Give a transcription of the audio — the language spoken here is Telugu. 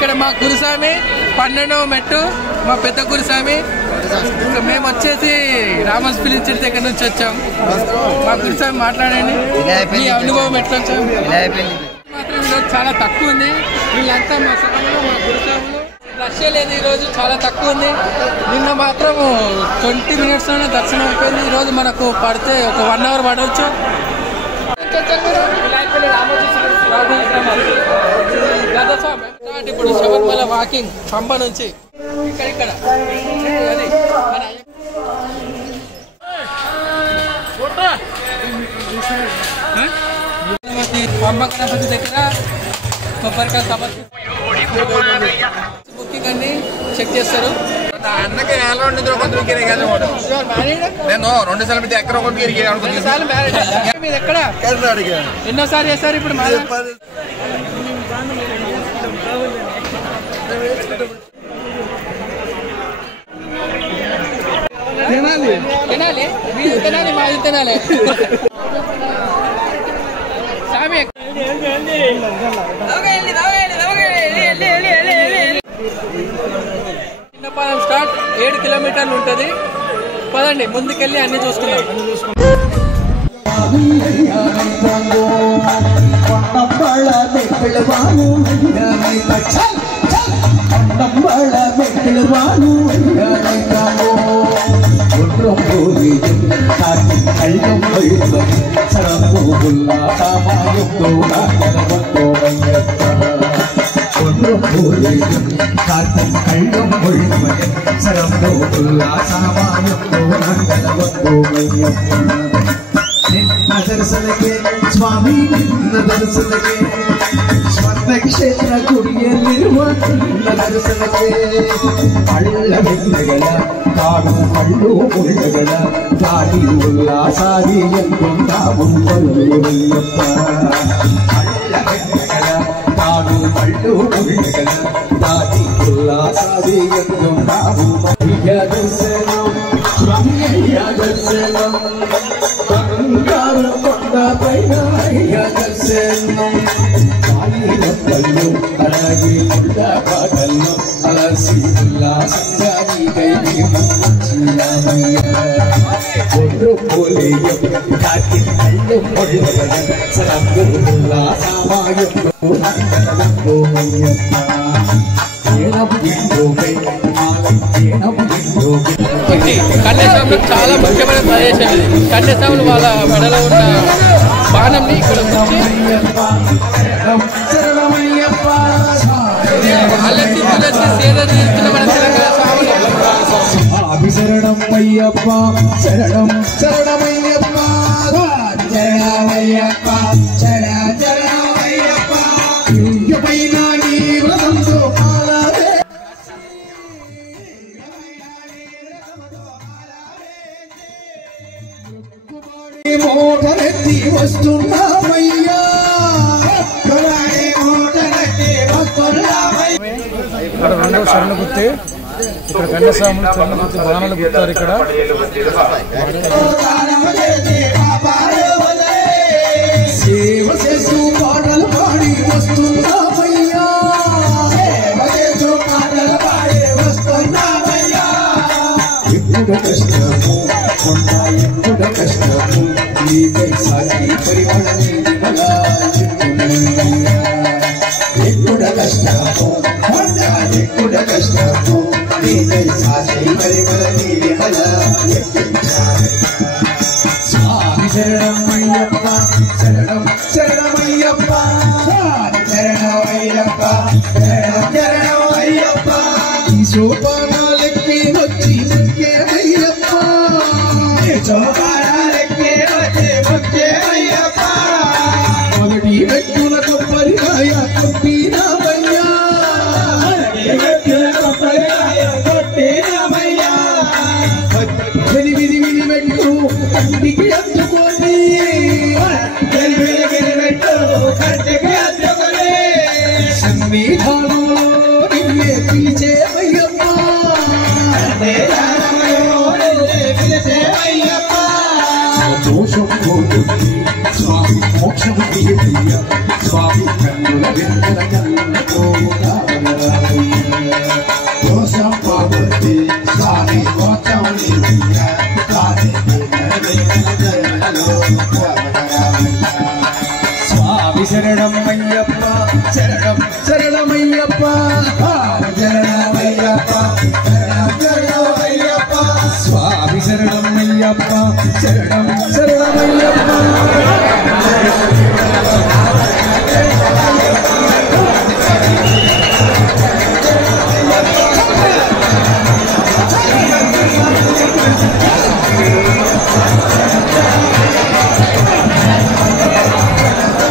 ఇక్కడ మా గురుస్వామి 12వ మెట్టు, మా పెద్ద గురుస్వామి. మేము వచ్చేసి రామస్ ఫిలిం సిటీ దగ్గర నుంచి వచ్చాం. మా గురుస్వామి మాట్లాడండి, మీ అనుభవం ఎట్లా వచ్చాం? మాత్రం ఈరోజు చాలా తక్కువ ఉంది. వీళ్ళంతా మా సభలో మా గురుస్వాములు రష్ లేదు, ఈరోజు చాలా తక్కువ ఉంది. నిన్న మాత్రం 20 minutesలోనే దర్శనం అయిపోయింది. ఈరోజు మనకు పడితే ఒక 1 hour పడవచ్చు. ఇప్పుడు శబరిమల వాకింగ్ పంప నుంచి ఇక్కడ పంప గణపతి దగ్గర కొబ్బరికాయ సమర్పి బుకింగ్ అన్ని చెక్ చేస్తారు. అన్నకి నేను 2 సార్లు మీద ఎక్కడ మీరు ఎక్కడ ఎన్నోసారి చేస్తారు? ఇప్పుడు తినాలి, మీరు తినాలి, మాది తినాలి. స్వామి చిన్నపాలెం స్టార్ట్ 7 kilometers ఉంటుంది. పదండి ముందుకెళ్ళి అన్ని చూసుకుందాం. ದರ್ಶನಕ್ಕೆ ಸ್ವಾಮಿ ನಿನ್ನ ದರ್ಶನಕ್ಕೆ ಸ್ವರ್ಣ ಕ್ಷೇತ್ರ ಗುಡಿಯಲ್ಲಿರುವ ನಿನ್ನ ದರ್ಶನಕ್ಕೆ ಹಳ್ಳ ಬೆಟ್ಟಗಳ ಕಾಡು ಹಳ್ಳು ಮುಳ್ಳಗಳ ಗಾಡಿ ಉಲ್ಲಾಸಾದಿ ಎಂದು ನಾವು ಬರುವೆಯಪ್ಪ. ಹಳ್ಳ ಬೆಟ್ಟಗಳ ಕಾಡು ಹಳ್ಳು ಮುಳ್ಳಗಳ ಗಾಡಿ ಉಲ್ಲಾಸಾದಿ ಎಂದು ನಾವು ಬರುವೆಯ ದರ್ಶನ ಸ್ವಾಮಿಯ ದರ್ಶನ కొండ పైన దర్శనం కాళీలో అలాగే కొండ పాటల్లో అలసి ఉల్లాసంగా కన్యాస్వామిలో చాలా ముఖ్యమైన ప్రదేశం ఇది. కన్యాస్వాములు వాళ్ళ మెడలో ఉన్న బాణంని ఇక్కడ అలసి పులసి సేద తీరుతున్న మన తెలంగాణ స్వాములు. శరణం అయ్యప్ప, శరణం శరణమయ్యప్ప, శరణమయ్యప్ప, శరణమయ్యప్ప, యుగమైన నీ వ్రతంతో మోటరెత్తి వస్తున్నామయ్యా, ఇక్కడ 2వ శరణ గుర్తి. ఇక్కడ కన్యాస్వాములు శరణ గుర్తి బాణాలు గుర్తారు. ఇక్కడ సేవ చేస్తూ పాటలు పాడి వస్తున్నామయ్యా, పాటలు పాడి వస్తున్నామయ్యా. ఎప్పుడు కష్టము కొండ, ఎప్పుడు కష్టము నీకై సాగి పరిమళని ఎప్పుడు కష్టము కొండ, ఎప్పుడు కష్టము నీకై సాగి పరిమళని స్వామి శరణమయ్యప్ప, శరణం శరణమయ్యప్ప, శరణమయ్యప్ప, శరణం శరణమయ్యప్ప. ఈ సోపానాలెక్కి వచ్చి ముఖ్యమయ్యప్ప, సోపానాలెక్కి వచ్చి ముఖ్యమయ్యప్ప. మొదటి వ్యక్తుల కొబ్బరికాయ కొట్టినామయ్యా, కొబ్బరికాయ కొట్టినామయ్యా. 8 మెట్టు కంటికి అందుకోండి, 8 మెట్టు కంటికి అందుకోండి. సన్నిధానంలో నిన్నే పిలిచేమయ్యప్ప, దోషం పోతుంది స్వామి, మోక్షం తీయ స్వామి, కన్నుల వెంటల కన్నులతో స్వామి మోక్షం నీవయ్యా స్వామి స్వామి శరణమయ్యప్ప శరణం శరణమయ్యప్ప శరణమయ్యప్ప శరణమయ్యప్ప స్వామి శరణమయ్యప్ప శరణం